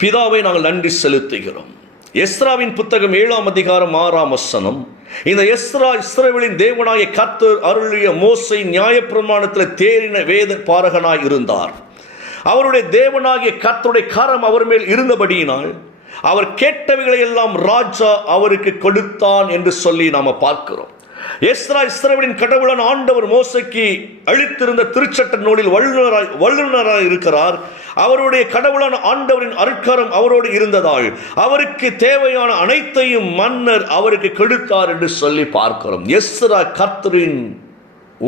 பிதாவை நாங்கள் நன்றி செலுத்துகிறோம். எஸ்ராவின் புத்தகம் 7ஆம் அதிகாரம் 6ஆம் வசனம். இந்த எஸ்ரா இஸ்ரவேலின் தேவனாகிய கர்த்தர் அருளிய மோசே நியாயப்பிரமாணத்தில் தேறின வேத பாரகனாய் இருந்தார். அவருடைய தேவனாகிய கர்த்தருடைய கரம் அவர் மேல் இருந்தபடியினால் அவர் கேட்டவைகளை எல்லாம் ராஜா அவருக்கு கொடுத்தான் என்று சொல்லி நாம பார்க்கிறோம். எஸ்ரா இஸ்ரவேலின் கடவுளான ஆண்டவர் மோசேக்கு அளித்திருந்த திருச்சட்ட நூலில் வல்லுநராய் இருக்கிறார். அவருடைய கடவுளான ஆண்டவரின் அருட்கரம் அவரோடு இருந்ததால் அவருக்கு தேவையான அனைத்தையும் மன்னர் அவருக்கு கொடுத்தார் என்று சொல்லி பார்க்கிறோம். எஸ்ரா கர்த்தரின்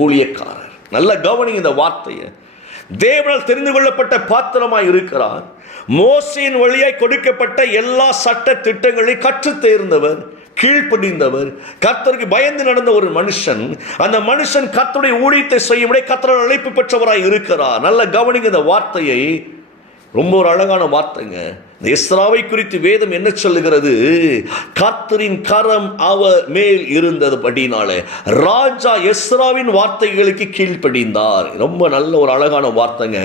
ஊழியக்காரர். நல்ல கவனிங்க இந்த வார்த்தையை. தேவனால் தெரிந்து கொள்ளப்பட்ட பாத்திரமாய் இருக்கிறார். மோசேயின் வழியாய் கொடுக்கப்பட்ட எல்லா சட்ட திட்டங்களை கற்றுத் தேர்ந்தவர், கீழ்ப்படிந்தவர், கர்த்தருக்கு பயந்து நடந்த ஒரு மனுஷன். அந்த மனுஷன் கர்த்தருடைய ஊழியத்தை செய்யும்படி கர்த்தரால் அழைப்பு பெற்றவராய் இருக்கிறார். நல்ல கவனிங்க இந்த வார்த்தையை. ரொம்ப ஒரு அழகான வார்த்தைங்க. இந்த எஸ்ராவை குறித்து வேதம் என்ன சொல்லுகிறது? கர்த்தரின் கரம் அவர் மேல் இருந்ததுபடினாலே ராஜா எஸ்ராவின் வார்த்தைகளுக்கு கீழ்ப்படிந்தார். ரொம்ப நல்ல ஒரு அழகான வார்த்தைங்க.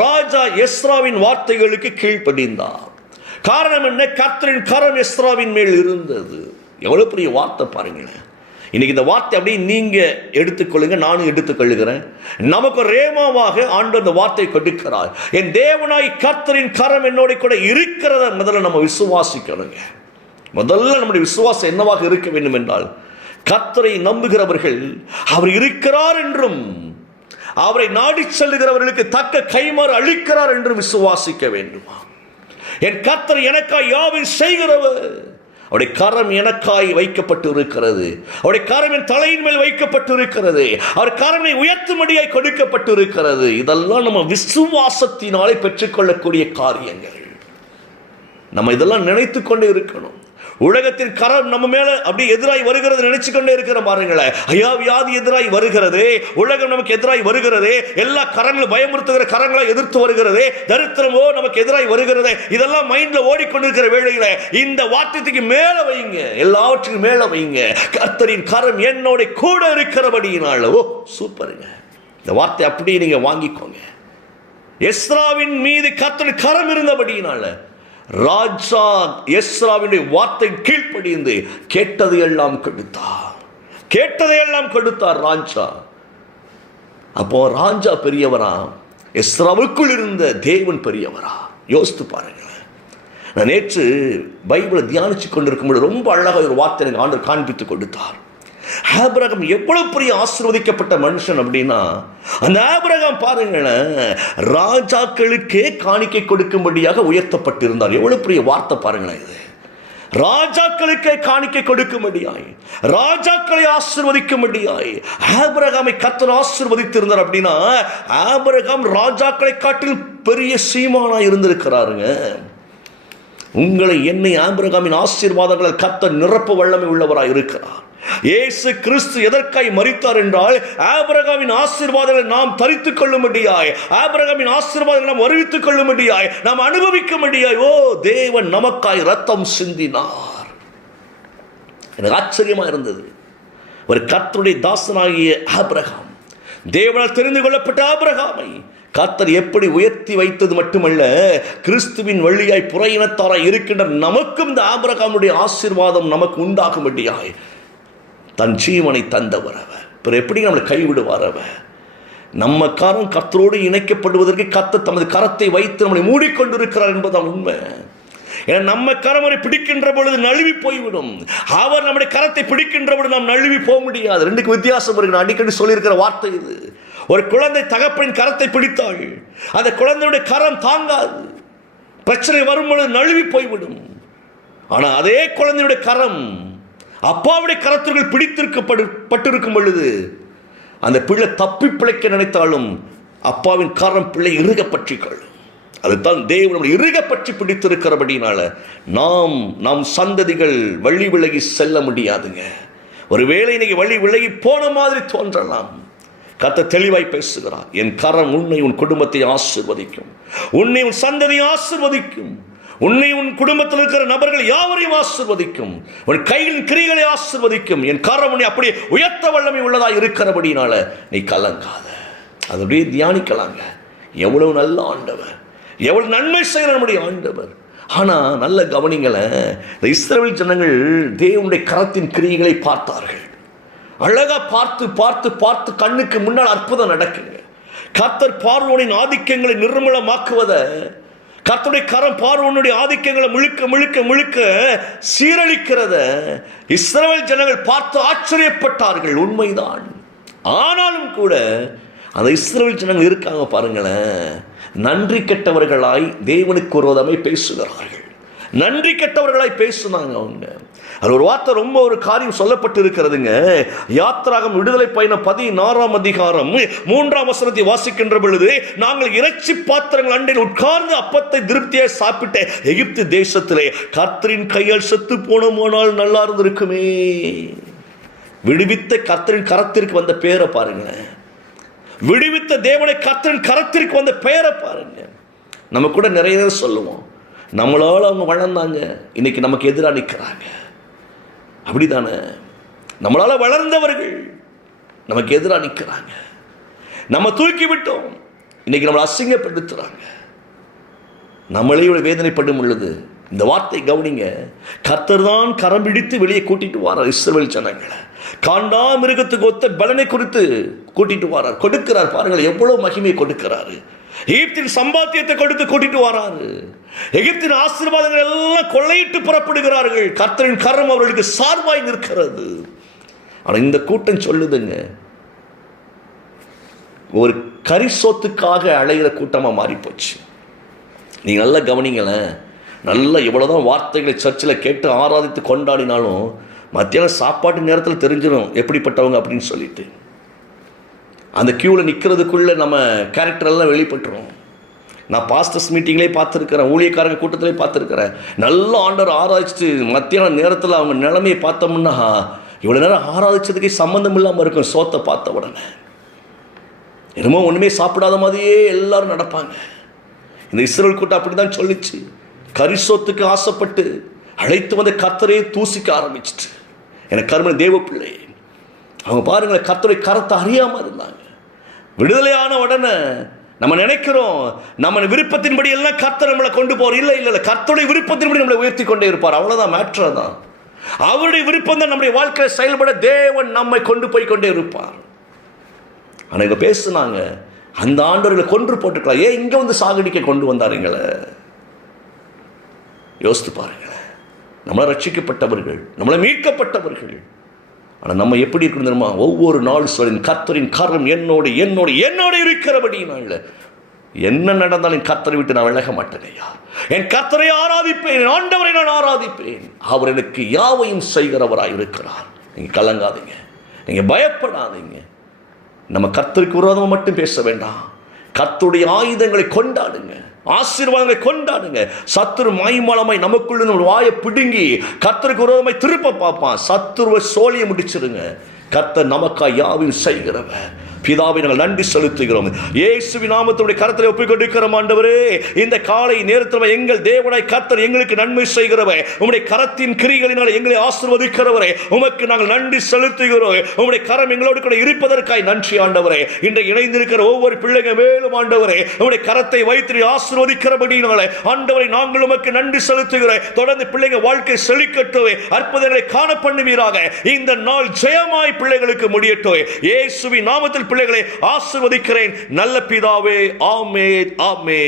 ராஜா எஸ்ராவின் வார்த்தைகளுக்கு கீழ்ப்படிந்தார். காரணம் என்ன? கர்த்தரின் கரம் எஸ்ராவின் மேல் இருந்தது. எவ்வளவு பெரிய வார்த்தை பாருங்களேன். இன்னைக்கு இந்த வார்த்தை அப்படியே நீங்க எடுத்துக்கொள்ளுங்க, நானும் எடுத்துக்கொள்ளுகிறேன். நமக்கு ரேமாவாக ஆண்டவர் இந்த வார்த்தை கொடுக்கிறார். என் தேவனாய் கர்த்தரின் கரம் என்னோட கூட இருக்கிறத முதல்ல நம்ம விசுவாசிக்கணுங்க. முதல்ல நம்முடைய விசுவாசம் என்னவாக இருக்க வேண்டும் என்றால், கர்த்தரை நம்புகிறவர்கள் அவர் இருக்கிறார் என்றும் அவரை நாடி செல்லுகிறவர்களுக்கு தக்க கைமாறு அளிக்கிறார் என்று விசுவாசிக்க வேண்டுமா? என் கர்த்தர் எனக்காய் யாவை செய்கிறவர். அவருடைய கரம் எனக்காய் வைக்கப்பட்டு இருக்கிறது. அவருடைய கரம் என் தலையின் மேல் வைக்கப்பட்டு இருக்கிறது. அவர் கரமை உயர்த்தும்படியாய் கொடுக்கப்பட்டு இருக்கிறது. இதெல்லாம் நம்ம விசுவாசத்தினாலே பெற்றுக்கொள்ளக்கூடிய காரியங்கள். நம்ம இதெல்லாம் நினைத்து கொண்டே இருக்கணும். உலகத்தின் கரம் நம்ம மேல அப்படி எதிராய் வருகிறது நினைச்சு கொண்டே இருக்கிற பாருங்களேன். ஐயா, வியாதி எதிராய் வருகிறது, உலகம் நமக்கு எதிராய் வருகிறது, எல்லா கரங்களும் பயமுறுத்துகிற கரங்களை எதிர்த்து வருகிறது, தரித்திரமோ நமக்கு எதிராய் வருகிறது. இதெல்லாம் மைண்ட்ல ஓடிக்கொண்டிருக்கிற வேளையில இந்த வார்த்தைக்கு மேல வைங்க, எல்லாவற்றுக்கும் மேல வைங்க. கர்த்தரின் கரம் என்னோட கூட இருக்கிறபடியினால. ஓ சூப்பருங்க. இந்த வார்த்தை அப்படியே நீங்க வாங்கிக்கோங்க. எஸ்ராவின் மீது கர்த்தரின் கரம் இருந்தபடியினால ராஜா எஸ்ராவினுடைய வார்த்தை கீழ்ப்படிந்து கேட்டதையெல்லாம் கொடுத்தார். கேட்டதையெல்லாம் கொடுத்தார் ராஜா. அப்போ ராஜா பெரியவரா, எஸ்ராவுக்குள் இருந்த தேவன் பெரியவரா? யோசித்து பாருங்களேன். நான் நேற்று பைபிளை தியானிச்சு கொண்டிருக்கும்போது ரொம்ப அழகாக ஒரு வார்த்தை எனக்கு ஆண்டவர் காண்பித்து கொடுத்தார். ஆபிரகாம் எவ்வளவு பெரிய ஆசீர்வதிக்கப்பட்ட மனுஷன் அப்படின்னா, அந்த ஆபிரகாம் பாருங்களேன், ராஜாக்களுக்கே காணிக்கை கொடுக்கும்படியாக உயர்த்தப்பட்டிருந்தார். எவ்வளவு பெரிய வார்த்தை பாருங்களேன் இது. ராஜாக்களுக்கே காணிக்கை கொடுக்கும்படியாய், ராஜாக்களை ஆசீர்வதிக்கும்படியாய் ஆபிரகாமை கர்த்தர் ஆசீர்வதித்திருந்தார். அப்படின்னா ஆபிரகாம் ராஜாக்களை காட்டில் பெரிய சீமானா இருந்திருக்கிறாருங்க. உங்களை என்னை ஆபிரகாமின் ஆசீர்வாதங்களை கர்த்தர் நிரப்ப வல்லமை உள்ளவராய் இருக்கிறார். இயேசு கிறிஸ்து எதற்காய் மரித்தார் என்றால், ஆபிரகாமின் ஆசீர்வாதங்களை நாம் தரித்துக் கொள்ளும்படியாய், ஆபிரகாமின் ஆசீர்வாதங்களை நாம் வருவித்துக் கொள்ளும்படியாய், நாம் அனுபவிக்கும்படியாய் ஓ தேவன் நமக்காய் ரத்தம் சிந்தினார். எனக்கு ஆச்சரியமா இருந்தது. ஒரு கர்த்தருடைய தாசனாகிய ஆபிரகாம், தேவனால் தெரிந்து கொள்ளப்பட்ட ஆபிரகாமை கர்த்தர் எப்படி உயர்த்தி வைத்தது மட்டுமல்ல, கிறிஸ்துவின் வழியாய் புற இனத்தாராய் இருக்கின்ற நமக்கும் இந்த ஆபிரகாமுடைய ஆசீர்வாதம் நமக்கு உண்டாகும்படியாய் தன் ஜீவனை தந்தவர் அவர். பிறகு எப்படி நம்மளை கைவிடுவார் அவர்? நம்ம கரம் கர்த்தரோடு இணைக்கப்படுவதற்கு கர்த்தர் தமது கரத்தை வைத்து நம்மளை மூடிக்கொண்டிருக்கிறார் என்பதுதான் உண்மை. ஏன்னா நம்ம கரமரை பிடிக்கின்ற பொழுது நழுவி போய்விடும். அவர் நம்முடைய கரத்தை பிடிக்கின்ற பொழுது நாம் நழுவி போக முடியாது. ரெண்டுக்கு வித்தியாசம் இருக்கு. நான் அடிக்கடி சொல்லியிருக்கிற வார்த்தை இது. ஒரு குழந்தை தகப்பனின் கரத்தை பிடித்தாள், அந்த குழந்தையுடைய கரம் தாங்காது, பிரச்சனை வரும் பொழுது நழுவி போய்விடும். ஆனால் அதே குழந்தையுடைய கரம் அப்பாவுடைய கரத்திற்குள் பிடித்திருக்கப்பட்டிருக்கும் பொழுது அந்த பிள்ளை தப்பி பிழைக்க நினைத்தாலும் அப்பாவின் கரம் பிள்ளை இறுக பற்றிக்கொள்ளும். அதுதான் தேவன் இறுக பற்றி பிடித்திருக்கிறபடினால நாம் சந்ததிகள் வழி விலகி செல்ல முடியாதுங்க. ஒருவேளை இன்னைக்கு வழி விலகி போன மாதிரி தோன்றலாம். கர்த்தர் தெளிவாய் பேசுகிறார். என் கரம் உன்னை உன் குடும்பத்தை ஆசீர்வதிக்கும், உன்னை உன் சந்ததியை ஆசீர்வதிக்கும், உன்னை உன் குடும்பத்தில் இருக்கிற நபர்கள் யாவரையும் ஆசீர்வதிக்கும், உன் கையின் கிரிகளை ஆசீர்வதிக்கும். என் கரம் உன்னை அப்படியே உயர்த்த வல்லமை உள்ளதா இருக்கிறபடினால நீ கலங்காத. அது அப்படியே தியானிக்கலாங்க. எவ்வளவு நல்ல ஆண்டவர், எவ்வளவு நன்மை செய்கிற நம்முடைய ஆண்டவர். ஆனால் நல்ல கவனிங்களேன், இந்த இஸ்ரவேல் ஜனங்கள் தேவனுடைய கரத்தின் கிரியைகளை பார்த்தார்கள். அழகா பார்த்து பார்த்து பார்த்து கண்ணுக்கு முன்னால் அற்புதம் நடக்குங்க. கர்த்தர் பார்வோனின் ஆதிக்கங்களை நிர்மூலமாக்குவத, கர்த்தருடைய கரம் பார்வோனுடைய ஆதிக்கங்களை முழுக்க முழுக்க முழுக்க சீரழிக்கிறத இஸ்ரவேல் ஜனங்கள் பார்த்து ஆச்சரியப்பட்டார்கள். உண்மைதான். ஆனாலும் கூட அந்த இஸ்ரவேல் ஜனங்கள் இருக்காங்க பாருங்களேன், நன்றி கெட்டவர்களாய் தேவனுக்கு விரோதமாய் பேசுகிறார்கள். நன்றி கெட்டவர்களாய் பேசுனாங்க அவங்க. அது ஒரு வார்த்தை, ரொம்ப ஒரு காரியம் சொல்லப்பட்டு இருக்கிறதுங்க. யாத்ராகம் விடுதலை பயணம் 16ஆம் அதிகாரம் 3ஆம் வசனத்தை வாசிக்கின்ற பொழுது, நாங்கள் இறைச்சி பாத்திரங்கள் அண்டையில் உட்கார்ந்து அப்பத்தை திருப்தியாய் சாப்பிட்ட எகிப்து தேசத்திலே கர்த்தரின் கையால் செத்து போனோமானால் நல்லா இருந்திருக்குமே. விடுவித்த கர்த்தரின் கரத்திற்கு வந்த பெயரை பாருங்க. விடுவித்த தேவனை கர்த்தரின் கரத்திற்கு வந்த பெயரை பாருங்க. நம்ம கூட நிறைய சொல்லுவோம், நம்மளால அவங்க வளர்ந்தாங்க, இன்னைக்கு நமக்கு எதிராக நிற்கிறாங்க. அப்படித்தானே? நம்மளால வளர்ந்தவர்கள் நமக்கு எதிராக நிற்கிறாங்க. நம்ம தூக்கி விட்டோம், இன்னைக்கு நம்மளை அசிங்கப்படுத்துறாங்க. நம்மளே வேதனைப்படும் பொழுது இந்த வார்த்தை கவனிங்க. கர்த்தர் தான் கரம் பிடித்து வெளியே கூட்டிட்டு வாரார் இஸ்ரவேல் ஜனங்களை. காண்டா மிருகத்துக்கு ஒத்த பலனை குறித்து கூட்டிட்டு வாரார், கொடுக்கிறார். பாருங்கள் எவ்வளவு மகிமை கொடுக்கிறாரு. எகிப்தின் சம்பாத்தியத்தை கொடுத்து கூட்டிட்டு வராரு. எகிப்தின் ஆசீர்வாதங்கள் எல்லாம் கொள்ளையிட்டு புறப்படுகிறார்கள். கர்த்தரின் கரம் அவர்களுக்கு சார்பாய் நிற்கிறது. ஆனா இந்த கூட்டம் சொல்லுதுங்க, ஒரு கரிசோத்துக்காக அழைகிற கூட்டமா மாறி போச்சு. நீங்க நல்லா கவனிங்களேன். நல்லா எவ்வளவுதான் வார்த்தைகளை சர்ச்சில் கேட்டு ஆராதித்து கொண்டாடினாலும் மத்தியானம் சாப்பாட்டு நேரத்தில் தெரிஞ்சிடும் எப்படிப்பட்டவங்க அப்படின்னு சொல்லிட்டு. அந்த கியூவில் நிற்கிறதுக்குள்ளே நம்ம கேரக்டர் எல்லாம் வெளிப்பட்டுரும். நான் பாஸ்டர்ஸ் மீட்டிங்லேயே பார்த்துருக்கிறேன், ஊழியக்காரங்க கூட்டத்திலே பார்த்துருக்கிறேன். நல்ல ஆண்டவர் ஆராய்ச்சிட்டு மத்தியான நேரத்தில் அவங்க நிலைமையை பார்த்தோம்னா இவ்வளோ நேரம் ஆராதிச்சதுக்கே சம்மந்தம் இல்லாமல் இருக்கும். சோத்தை பார்த்த உடனே என்னமோ ஒன்றுமே சாப்பிடாத மாதிரியே எல்லாரும் நடப்பாங்க. இந்த இஸ்ரவேல் கூட்டம் அப்படி தான் சொல்லிச்சு. கரிசோத்துக்கு ஆசைப்பட்டு அழைத்து வந்த கர்த்தரையே தூசிக்க ஆரம்பிச்சிட்டு. எனக்கு கருமன் தேவ பிள்ளை, அவங்க பாருங்களேன், கர்த்தருடைய கரத்தை அறியாமல் இருந்தாங்க. விடுதலையான உடனே நம்ம நினைக்கிறோம் நம்ம விருப்பத்தின்படி எல்லாம் கர்த்தர் நம்மளை கொண்டு போற. இல்லை இல்லை, கர்த்தருடைய விருப்பத்தின்படி நம்மளை உயர்த்தி கொண்டே இருப்பார். அவ்வளவுதான், மேட்டர் தான். அவருடைய விருப்பம் தான் நம்முடைய வாழ்க்கையில் செயல்பட தேவன் நம்மை கொண்டு போய் கொண்டே இருப்பார். ஆனால் இங்க பேசுனாங்க, அந்த ஆண்டவர்களை கொன்று போட்டுக்கலாம், ஏன் இங்க வந்து சாகடிக்க கொண்டு வந்தாருங்களே. யோசித்து பாருங்களேன். நம்மளை ரட்சிக்கப்பட்டவர்கள், நம்மளை மீட்கப்பட்டவர்கள். ஆனால் நம்ம எப்படி இருக்கணும் தெரியுமா? ஒவ்வொரு நாள் சொல்லின் கர்த்தரின் கரம் என்னோடு என்னோடு என்னோடு இருக்கிறபடினால என்ன நடந்தாலும் கர்த்தரை விட்டு நான் விலக மாட்டேன் ஐயா. என் கர்த்தரை ஆராதிப்பேன், ஆண்டவரை நான் ஆராதிப்பேன். அவர் எனக்கு யாவையும் செய்கிறவராய் இருக்கிறார். நீங்க கலங்காதீங்க, நீங்க பயப்படாதீங்க. நம்ம கர்த்தருக்கு விரோதமாக மட்டும் பேச வேண்டாம். கர்த்தருடைய ஆயுதங்களை கொண்டாடுங்க, ஆசீர்வாதங்களை கொண்டாடுங்க. சத்துரு மாய்மாலமாய் நமக்குள்ள நம்ம வாயை பிடுங்கி கர்த்தருக்கு விரோதமாய் திருப்ப பார்ப்பான். சத்துருவை சோழியை முடிச்சிருங்க. கர்த்தர் நமக்காய் யாவையும் செய்கிறவர். பிதாவை நாங்கள் நன்றி செலுத்துகிறோம். இயேசுவின் நாமத்துடைய கரத்தில் ஒப்புக்கொண்டிருக்கிறோம். ஆண்டவரே, இந்த காலை நேரத்தில் எங்கள் தேவனாய் கர்த்தர் எங்களுக்கு நன்மை செய்கிறவர், உம்முடைய கரத்தின் கிரிகளினால் எங்களை ஆசீர்வதிக்கிறவரே, உமக்கு நாங்கள் நன்றி செலுத்துகிறோம். உம்முடைய கரம் எங்களோடு கூட இருப்பதற்காய் நன்றி ஆண்டவரே. இன்றைக்கு இணைந்திருக்கிற ஒவ்வொரு பிள்ளைங்க மேலும் ஆண்டவரே, உம்முடைய கரத்தை வைத்து ஆசீர்வதிக்கிறபடினாலே ஆண்டவரை நாங்கள் உமக்கு நன்றி செலுத்துகிறோம். தொடர்ந்து பிள்ளைங்க வாழ்க்கை செழிக்கட்டுவே, அற்புதங்களை காண பண்ணுவீராக. இந்த நாள் ஜெயமாய் பிள்ளைகளுக்கு முடியட்டும். இயேசுவின் நாமத்தில் பிள்ளைகளை ஆசீர்வதிக்கிறேன் நல்ல பிதாவே. ஆமென், ஆமென்.